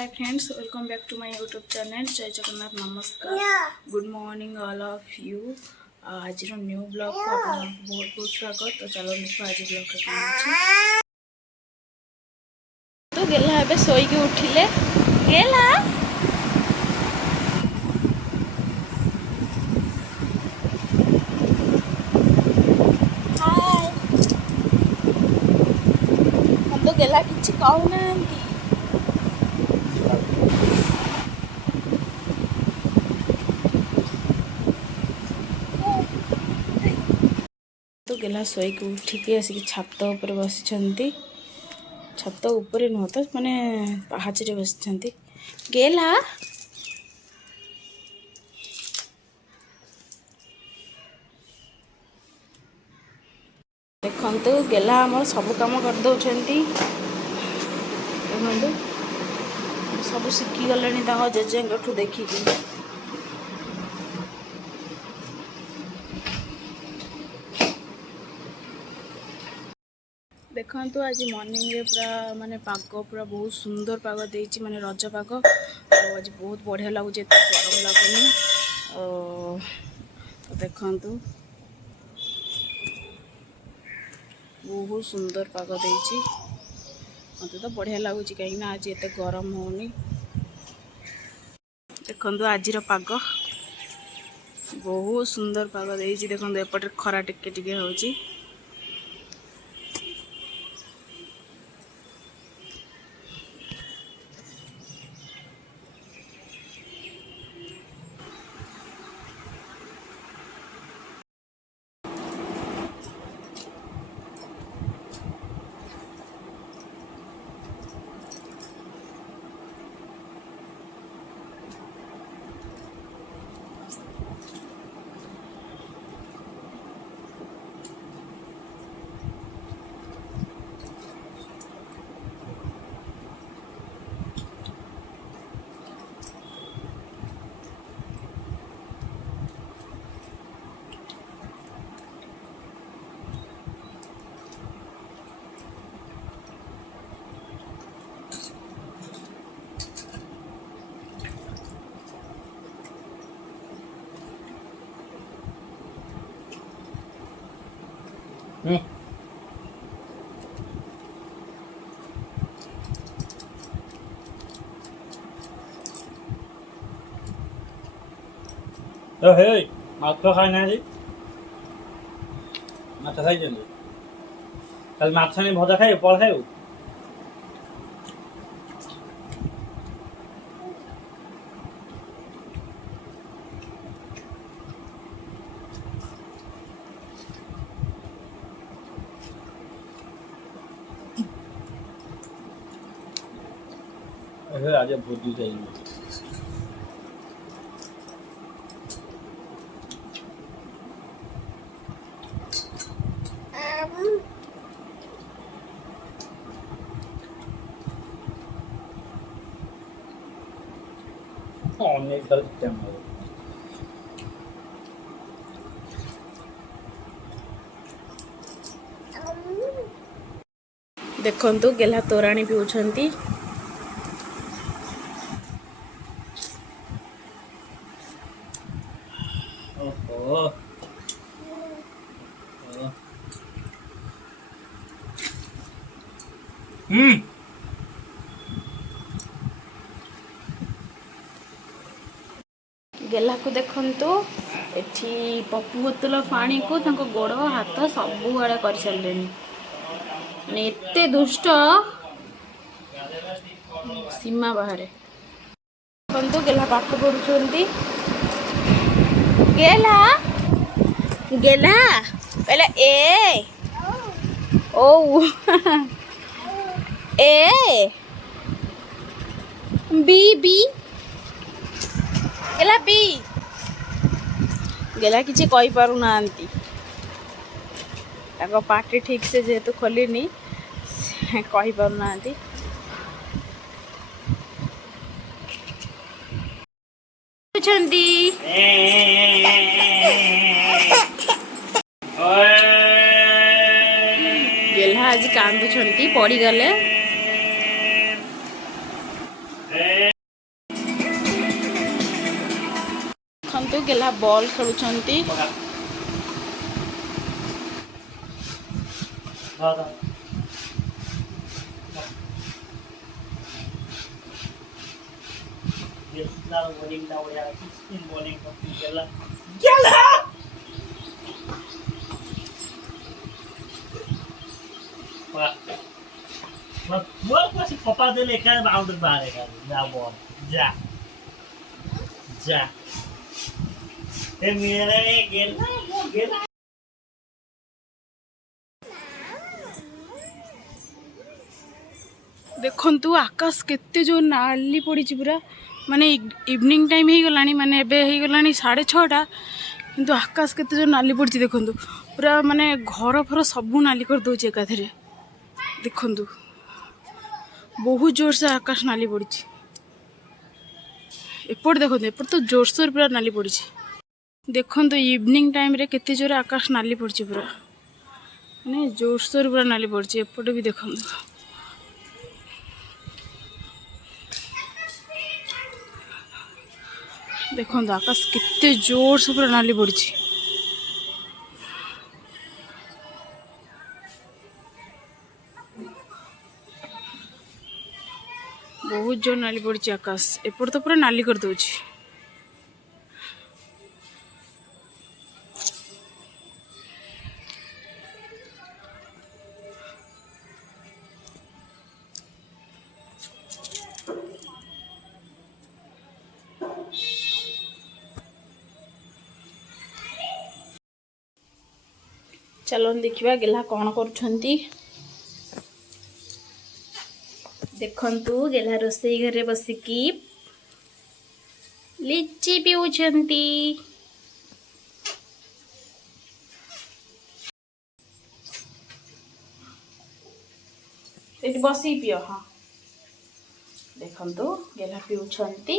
Hi friends, welcome back to my YouTube channel. Jai Jagannath, Namaskar. Good morning all of you. आज new blog को आपको बहुत बहुत स्वागत। तो चलो देखो आज ब्लॉग का तो गेला एबे सोईकी उठिले गेला हाय हम तो गेला किछि कहू ना तो गेला सोईकी उठिकी आसिक छात ऊपर बसिछंती। छात ऊपर नुह तो माने पाहाचरे बसिछंती। गेला देखंतु गेला हमर सब काम कर दउछंती। देखंतु सब शिखी गलेनी ताको जेजेंगठू देखिकी। देखंतु आज मॉर्निंग रे पूरा माने पाग पूरा बहुत सुंदर पाग देइची माने रज पाग। आज बहुत बढ़िया लागु जे गरम लागुनी। तो देखंतु बहुत सुंदर पाग देइची। मते तो बढ़िया लागु छी काई ना आज एते गरम होनी। देखंतु आज रो पाग बहुत सुंदर पाग देइची। देखंतु एपटे खरा टिके टिके होची। Hey, মাছ খাই না রে মাছ খাই জন্য কাল মাছ ছানি ভজা খাই পর খাইও আজ ভোজি যাই অনেক ধরে কেমন देखंतु गेला तोराणी पिउछंती। ओहो गेला को देखंतु एठी पप्पू बोतल पानी को तांको गोड़ हाथ सब आड़े कर सारलेनी। माने एते दुष्ट सीमा बाहर। देखंतु गेला पाठ पढुछंती। गेला गेला पहले ए ओ ए बी बी गेला बी गेला किसी कही पारु नांती। ताको पार्टी ठीक से जेहेतु खोलिनी कही पारु नांती। छंदी गेला आज कांदु छंती पड़ी गले गेला बॉल खेलुछंती। खपा देले का बाउंड्री बाहर का जा बॉल जा जा ए मेरे गेला देखंतु आकाश केते जो नाली पड़ी पूरा माने इवनिंग टाइम ही गलानी माने एबे ही गलानी 6:30 किंतु आकाश केते जो नाली पड़ी देखंतु पूरा माने घर फर सबू नाली कर दोचे एकाथरे देखंतु बहुत जोर से आकाश नाली पड़ी एपट देखंतु एपट तो जोरसोर पूरा नाली पड़ी देखंतु इवनिंग टाइम रे केते जोर आकाश नाली पड़ी पूरा माने जोरसोर पूरा नाली पड़ी एपट भी देखंतु देखो आकाश कितने जोर से पूरा नाली पड़ी बहुत जोर नाली पड़ी आकाश एपट तो पूरा नाली कर दउछि। चलो देखिबा गेला कौन करुछंती। देखंतु गेला रोसई घरे बसिकी लिची पिउछंती। बसी पियो हाँ देखंतु गेला पिउछंती।